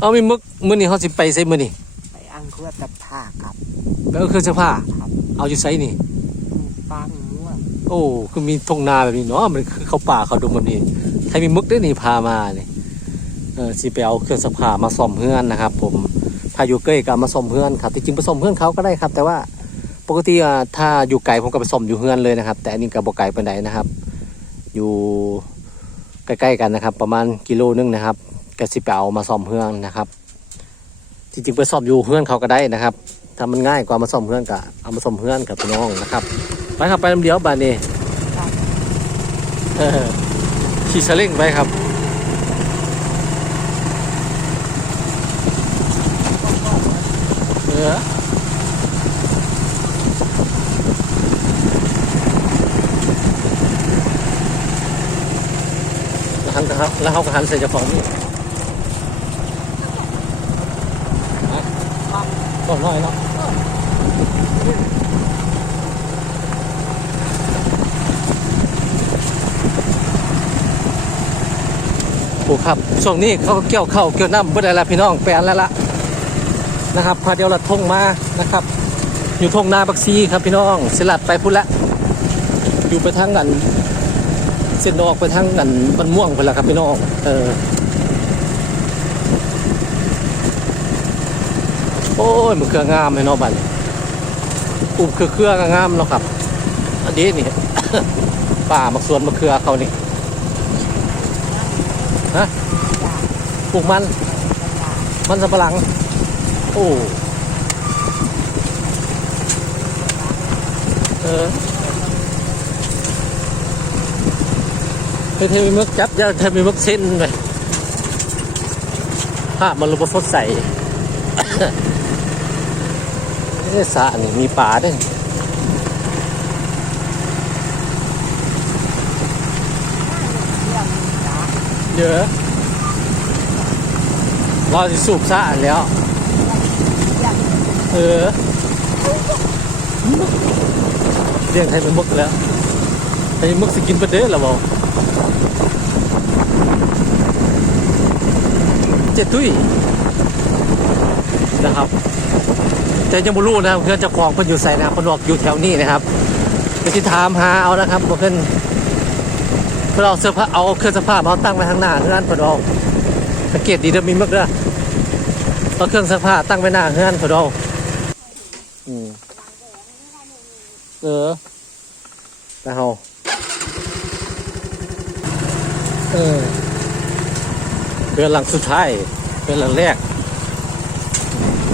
เอามีมึกมื้อนี้เขาสิไปใส่มื้อนี้ไปอังเครือกับผ้าครับไปเอาเครื่องซักผ้า ครับเอาอยู่ไสนี่ฟางม่วงโอ้คือมีทงนาแบบนี้เนาะมันคือเขาป่าเขาดงแบบนี้ใครมีมึกได้นี่พามาเนี่ยเออสิไปเอาเครื่องซักผ้ามาซ่อมเฮือนนะครับ ผมถ้าอยู่ใกล้ก็เอามาซ่อมเฮือนครับที่จริงไปซ่อมเฮือนเขาก็ได้ครับ แต่ว่าปกติอะถ้าอยู่ไกลผมก็ไปซ่อมอยู่เฮือนเลยนะครับ แต่อันนี้ก็บ่ไกลปานใดนะครับ อยู่ใกล้ๆกันนะครับ ประมาณกิโลนึงนะครับ ก็สิไปเอามาซ่อมเฮือนนะครับจริงๆไปซ่อมอยู่เฮือนเขาก็ได้นะครับถ้ามันง่ายกว่ามาซ่อมเฮือนก็เอามาซ่อมเฮือนกับพี่น้องนะครับไปครับไปลำเดียวบานนี้เออขี่สลิงไปครับเออแล้วหันครับแล้วเขาก็หันใส่เจ้าของนี่ ก็น้อยเนาะโอ้ครับช่วงนี้เขาก็เกี่ยวเข้าเกี่ยวน้ำบ่ได้ละพี่น้องแปลนแล้วล่ะนะครับพาเดียวละทงมานะครับ อยู่ทงนาบักซีครับพี่น้องสลัดไปพุ่นละอยู่ไปทางกันเส้นดอกไปทางกันบันม่วงไปละครับพี่น้องเออโอ้ ยมันเครื่องงามเลยเนาะบัดนี้อุ้มเครือเครื่องงามเนาะครับ อันนี้นี่ป่ามักสวนมะเขือเขานี่ฮะปลูกมัน มันสำปะหลัง โอ้เออเธอเธอมีมึกจับยวเธอมีมึกเส้นไปภาพมันรูปสดใส นี่สระนี่มีป่าด้วยเยอะรอสิสูบสระแล้ว เออเลี้ยงไทยเป็นมึกแล้วไทยมึกสิกินประเดี๋ยวหรอบอกเจ็ดตุ้ยนะครับ แต่ยังไม่รู้นะเพื่อนจ้าของเพิ่นอยู่ใส่นะครับเพิ่นบอกอยู่แถวนี้นะครับไปที่ถามหาเอานะครับบอกเพิ่นเพิ่นเอาเสื้อผ้าเอาเครื่องซักผ้ามาเอาตั้งไว้ข้างหน้าเพื่อนเพิ่นเอาสังเกตดีเด้อมีมึกเด้อเอาเครื่องซักผ้าตั้งไว้หน้าเพื่อนเพิ่นเอาอืมเออแต่เฮาเออเพื่อนหลังสุดท้ายเพื่อนหลังแรก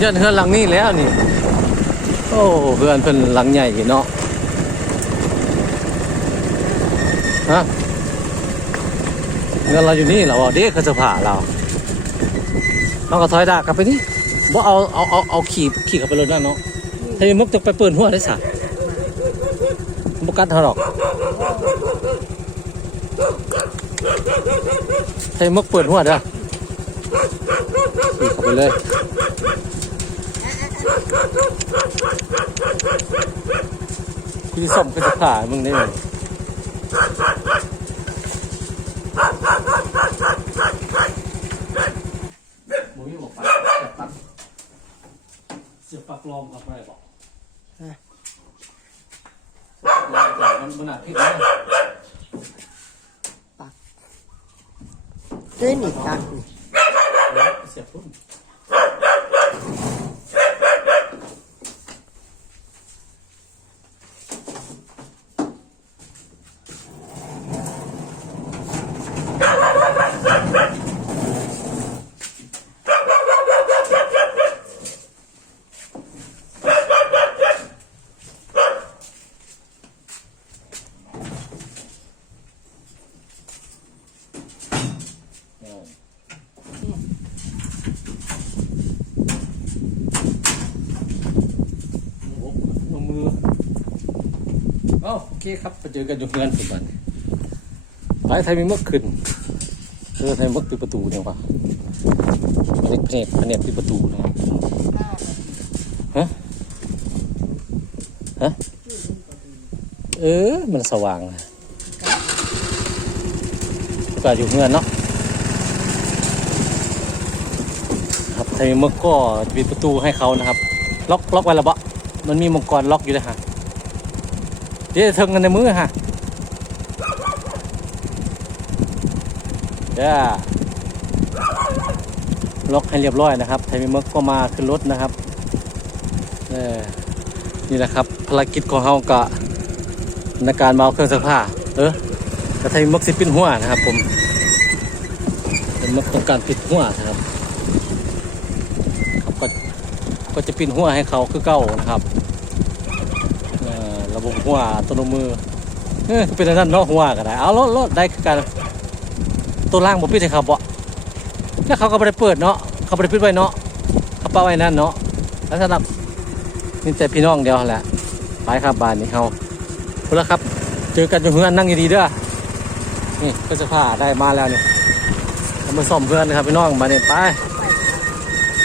เดือนเฮือนหลังนี้แล้วนี่ โอ้เฮือนเป็นหลังใหญ่เนาะฮะเงินเราอยู่นี่เราเด็กเขาจะผ่าเราเราก็ถอยดากกลับไปนี่บ่เอาเอาเอาเอาขี่ขี่กลับไปรถนั่นเนาะถ้ามีมุกจะไปเปิดหัวได้สักบุกัดเขาหรอกถ้ามีมุกเปิดหัวเด้อขี่เข้าไปเลย พี่ส้มก็จะผ่ามึงได้ไหมมึงไม่บอกไปเสียบปักเสียบปักลอมกับอะไรบอกลองก่อนมันมันหนักขึ้นไหมเต้นอีกตักนี่เสียบพุ่นาโอเคครับไปเจอกันอยู่เงินผมก่อนไปไทยมีมึกขึ้นเออไทยมึกปิดประตูเนี่ยว่ะเล็กเพนกเพนกปิดประตูเลยฮะฮะเออมันสว่างนะก็อยู่เงินเนาะถ้ามีมึกก็ปิดประตูให้เขานะครับ ล็อกล็อกไว้ละบ่มันมีมังกรล็อกอยู่เลยฮะ เดี๋ยวจะถึงกันในมือฮะเดี๋ยวล็อกให้เรียบร้อยนะครับถ้ามีมึกก็มาขึ้นรถนะครับนี่แหละครับภารกิจของเขากะในการมาเอาเครื่องซักผ้าเออแต่ถ้ามีมึกสิปิ้นหัวนะครับ ผมเป็นมึกต้องการปิดหัวนะครับก็ก็จะปิ้นหัวให้เขาคือเก้านะครับ บหัวตัวมือเป็นอันนั้นเนาะหัวก็ได้เอาลดลดได้คือกันตัวล่างบ่ปิดให้เขาบ่แล้วเขาก็ไม่ได้เปิดเนาะเขาไม่ได้ปิดไว้เนาะเขาเป้าไว้นั่นเนาะแล้วสำหรับนี่แต่พี่น้องเดียวแหละไปครับบ้านนี้เขาพูดแล้วครับ เจอกันอยู่เพื่อนนั่งดีๆเด้อนี่ก็จะผ่าได้มาแล้วเนี่ยมาซ่อมเพื่อนนะครับพี่น้องมาเนี่ยไป